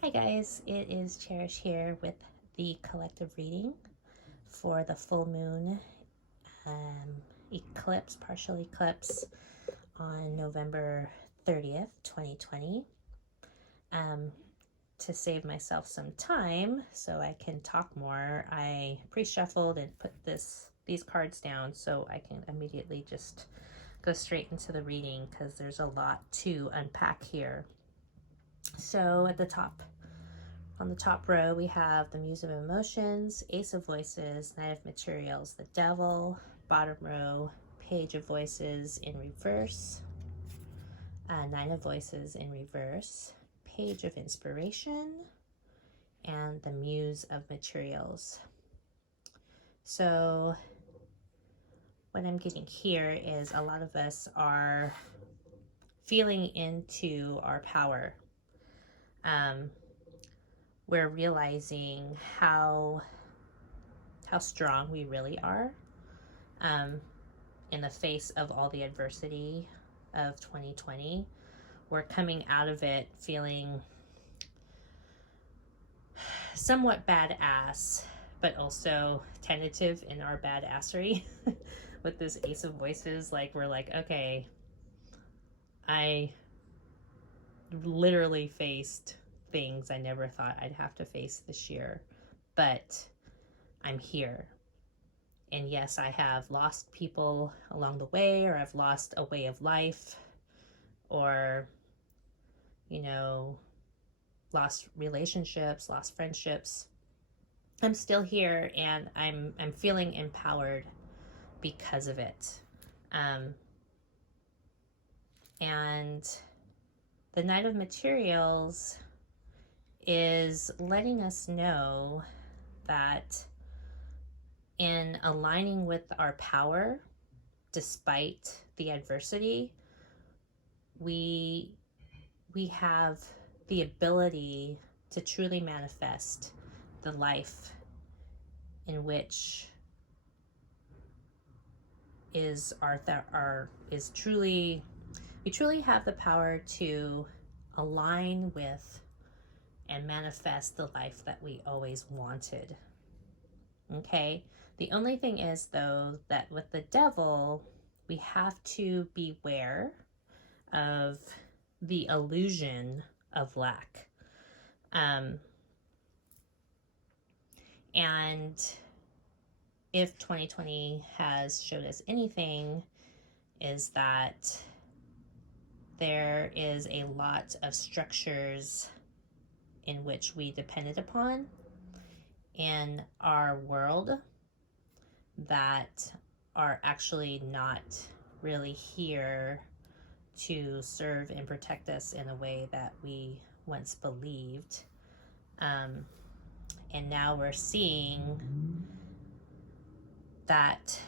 Hi guys, it is Cherish here with the collective reading for the full moon eclipse, partial eclipse on November 30th, 2020. Um, to save myself some time so I can talk more, I pre-shuffled and put these cards down so I can immediately just go straight into the reading because there's a lot to unpack here. So at the top, on the top row, we have the Muse of Emotions, Ace of Voices, Knight of Materials, the Devil. Bottom row, Page of Voices in reverse, Nine of Voices in reverse, Page of Inspiration, and the Muse of Materials. So what I'm getting here is a lot of us are feeling into our power. We're realizing how strong we really are in the face of all the adversity of 2020. We're coming out of it feeling somewhat badass, but also tentative in our badassery with this Ace of Voices. Like, we're like, okay, I literally faced things I never thought I'd have to face this year, but I'm here. And yes, I have lost people along the way, or I've lost a way of life, or, lost relationships, lost friendships. I'm still here and I'm feeling empowered because of it. And the Knight of Materials is letting us know that in aligning with our power, despite the adversity, we have the ability to truly manifest the life in which is we truly have the power to align with and manifest the life that we always wanted. Okay? The only thing is, though, that with the Devil, we have to beware of the illusion of lack. And if 2020 has showed us anything, is that there is a lot of structures in which we depended upon in our world that are actually not really here to serve and protect us in a way that we once believed. And now we're seeing that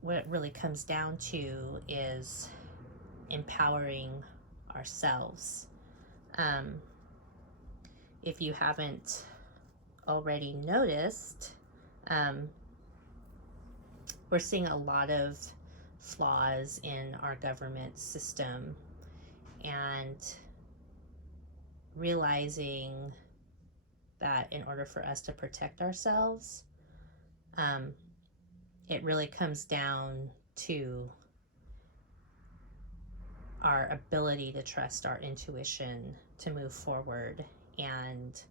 what it really comes down to is empowering ourselves. If you haven't already noticed, we're seeing a lot of flaws in our government system, and realizing that in order for us to protect ourselves, it really comes down to our ability to trust our intuition to move forward, and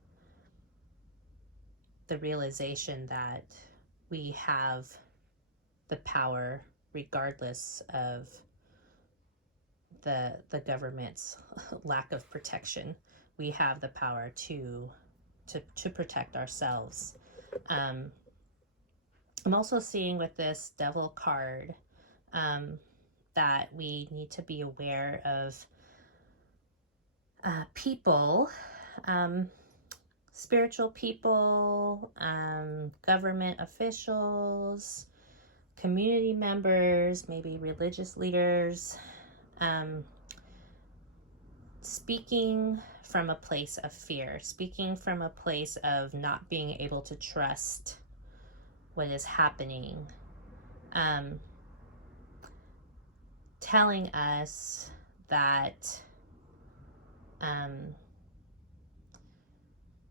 the realization that we have the power regardless of the government's lack of protection. We have the power to protect ourselves. I'm also seeing with this Devil card that we need to be aware of people, spiritual people, government officials, community members, maybe religious leaders, speaking from a place of fear, speaking from a place of not being able to trust what is happening, telling us that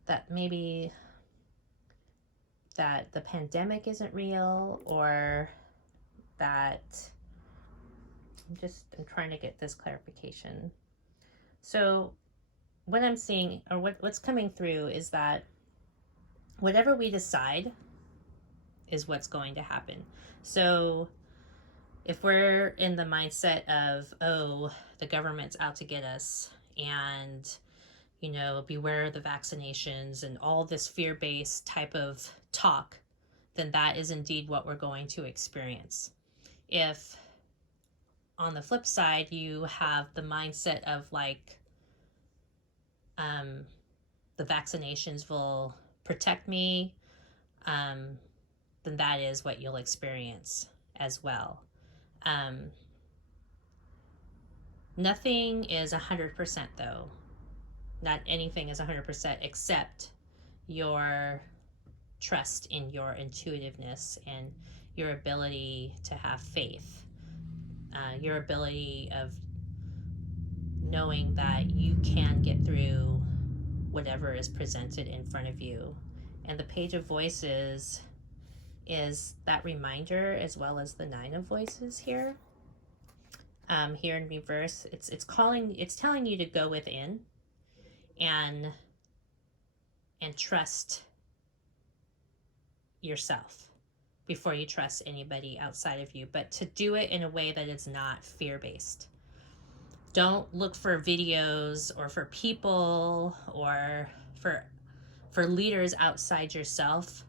that maybe that the pandemic isn't real, or that I'm trying to get this clarification. So what I'm seeing, or what's coming through, is that whatever we decide is what's going to happen. So if we're in the mindset of, oh, the government's out to get us, and, you know, beware the vaccinations and all this fear-based type of talk, then that is indeed what we're going to experience. If on the flip side you have the mindset of like, the vaccinations will protect me, then that is what you'll experience as well. Nothing is 100% though. Not anything is 100% except your trust in your intuitiveness and your ability to have faith. Your ability of knowing that you can get through whatever is presented in front of you. And the Page of Voices is that reminder, as well as the Nine of Voices here. Here in reverse, it's telling you to go within and trust yourself before you trust anybody outside of you, but to do it in a way that is not fear-based. Don't look for videos or for people or for leaders outside yourself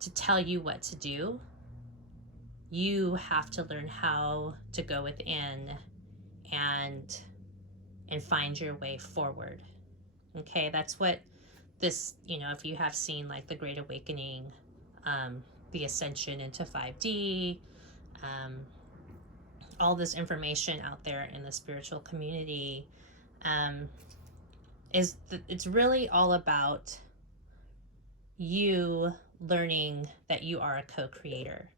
to tell you what to do. You have to learn how to go within and find your way forward. Okay, that's what this, you know, if you have seen like the Great Awakening, the ascension into 5D, all this information out there in the spiritual community, it's really all about you learning that you are a co-creator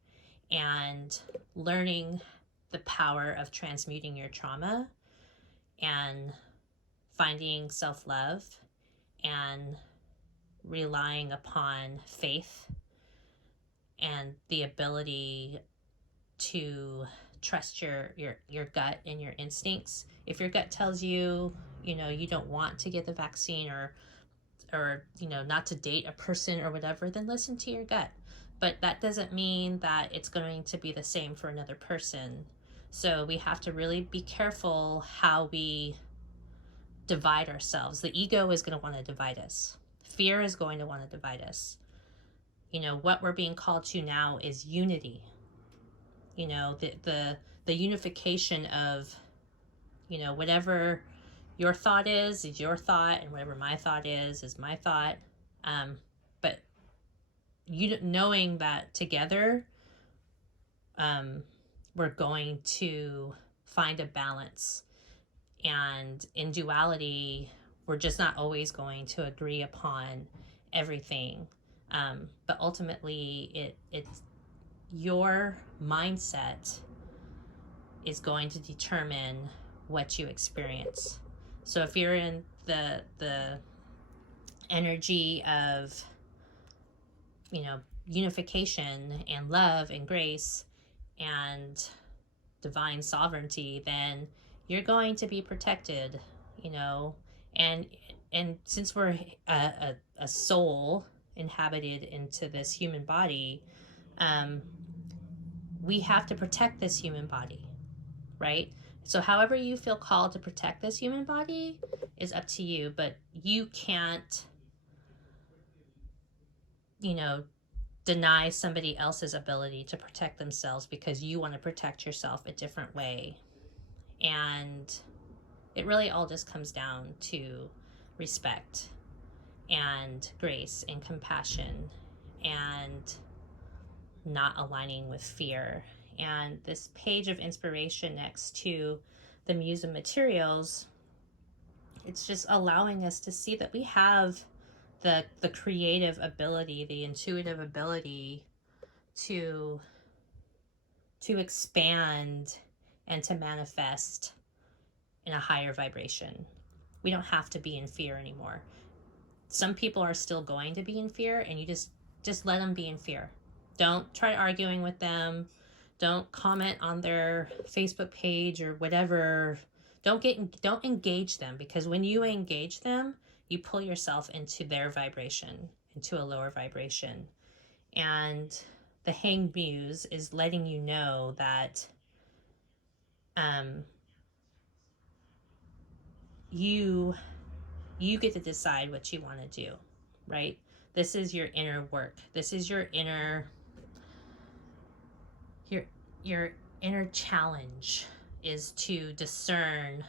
and learning the power of transmuting your trauma and finding self-love and relying upon faith and the ability to trust your gut and your instincts. If your gut tells you, you know, you don't want to get the vaccine, or you know, not to date a person or whatever, then listen to your gut. But that doesn't mean that it's going to be the same for another person. So we have to really be careful how we divide ourselves. The ego is going to want to divide us. Fear is going to want to divide us. You know, what we're being called to now is unity. You know, the unification of, you know, whatever your thought is your thought, and whatever my thought is my thought. But you knowing that together, we're going to find a balance. And in duality, we're just not always going to agree upon everything. But ultimately, it's your mindset is going to determine what you experience. So if you're in the energy of, you know, unification and love and grace and divine sovereignty, then you're going to be protected, you know. And since we're a soul inhabited into this human body, we have to protect this human body, right? So however you feel called to protect this human body is up to you, but you can't, you know, deny somebody else's ability to protect themselves because you want to protect yourself a different way. And it really all just comes down to respect and grace and compassion and not aligning with fear. And this page of inspiration next to the Muse of Materials, it's just allowing us to see that we have the creative ability, the intuitive ability to expand and to manifest in a higher vibration. We don't have to be in fear anymore. some people are still going to be in fear, and you just let them be in fear. Don't try arguing with them. Don't comment on their Facebook page or whatever. Don't engage them, because when you engage them, you pull yourself into their vibration, into a lower vibration. And the Hanged Muse is letting you know that you get to decide what you want to do, right? This is your inner work. This is your inner challenge, is to discern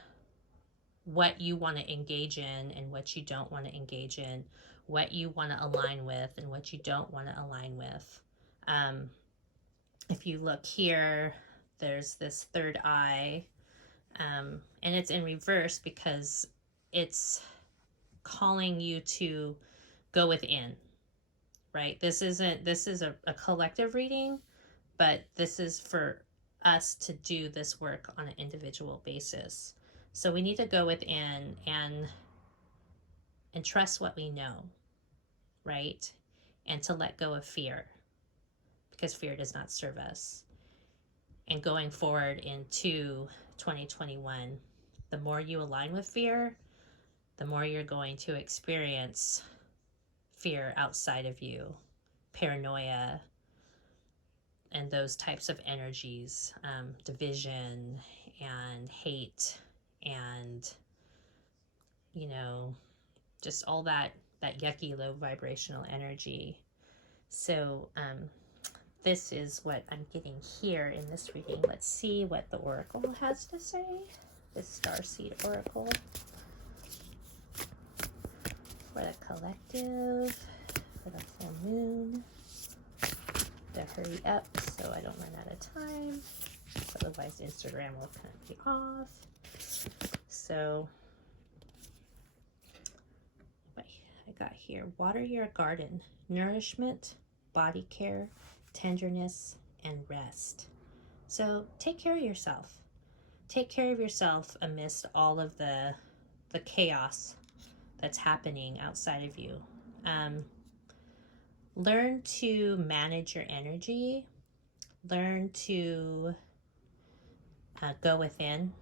what you want to engage in and what you don't want to engage in, what you want to align with and what you don't want to align with. If you look here, there's this third eye, and it's in reverse because it's calling you to go within, right? This is a collective reading, but this is for us to do this work on an individual basis. So we need to go within and trust what we know, right? And to let go of fear, because fear does not serve us. And going forward into 2021, the more you align with fear, the more you're going to experience fear outside of you, paranoia, and those types of energies, division and hate, and just all that yucky low vibrational energy. So this is what I'm getting here in this reading. Let's see what the oracle has to say. This Starseed oracle for the collective, for the full moon. To hurry up so I don't run out of time, otherwise Instagram will kind of be off. So I got here: water your garden, nourishment, body care, tenderness, and rest. So take care of yourself. Take care of yourself amidst all of the chaos that's happening outside of you. Learn to manage your energy. Learn to go within.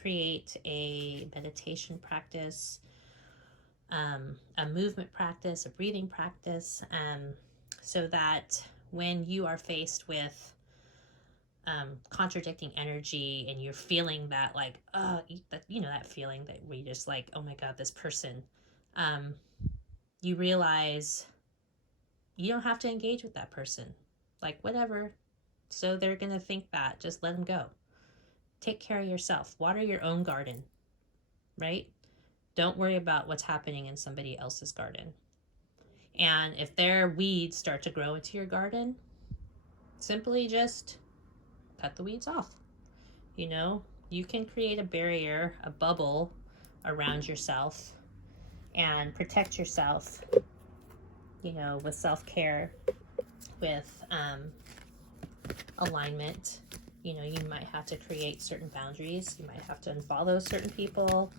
Create a meditation practice, a movement practice, a breathing practice, so that when you are faced with contradicting energy and you're feeling that that feeling that where you're just like, oh my God, this person, you realize you don't have to engage with that person. Like, whatever. So they're going to think that. Just let them go. Take care of yourself. Water your own garden, right? Don't worry about what's happening in somebody else's garden. And if their weeds start to grow into your garden, simply just cut the weeds off. You can create a barrier, a bubble around yourself and protect yourself, with self-care, with alignment. You might have to create certain boundaries. You might have to unfollow certain people.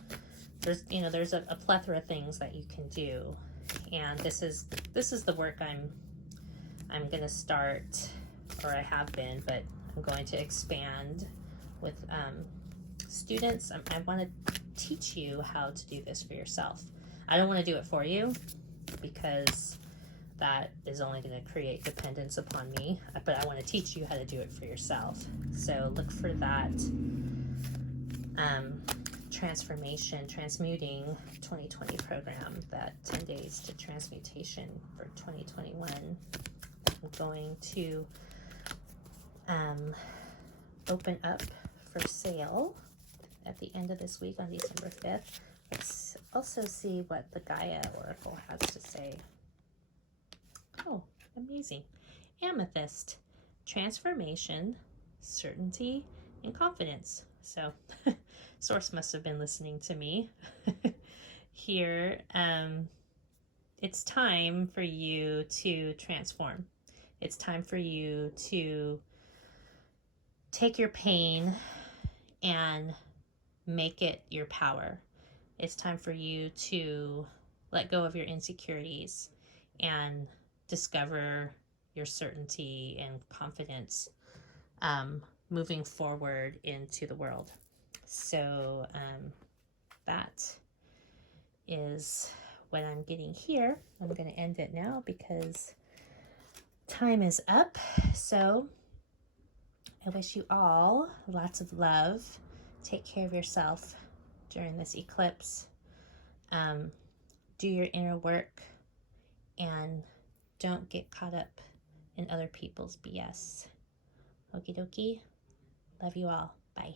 There's a plethora of things that you can do. And this is the work I'm going to start, or I have been, but I'm going to expand with students. I want to teach you how to do this for yourself. I don't want to do it for you, because that is only going to create dependence upon me, but I want to teach you how to do it for yourself. So look for that transmuting 2020 program, that 10 days to transmutation for 2021. I'm going to open up for sale at the end of this week on December 5th. Let's also see what the Gaia Oracle has to say. Oh, amazing. Amethyst, transformation, certainty, and confidence. So Source must have been listening to me. Here, it's time for you to transform. It's time for you to take your pain and make it your power. It's time for you to let go of your insecurities and discover your certainty and confidence moving forward into the world. So that is what I'm getting here. I'm going to end it now because time is up. So I wish you all lots of love. Take care of yourself during this eclipse. Do your inner work and don't get caught up in other people's BS. Okie dokie. Love you all. Bye.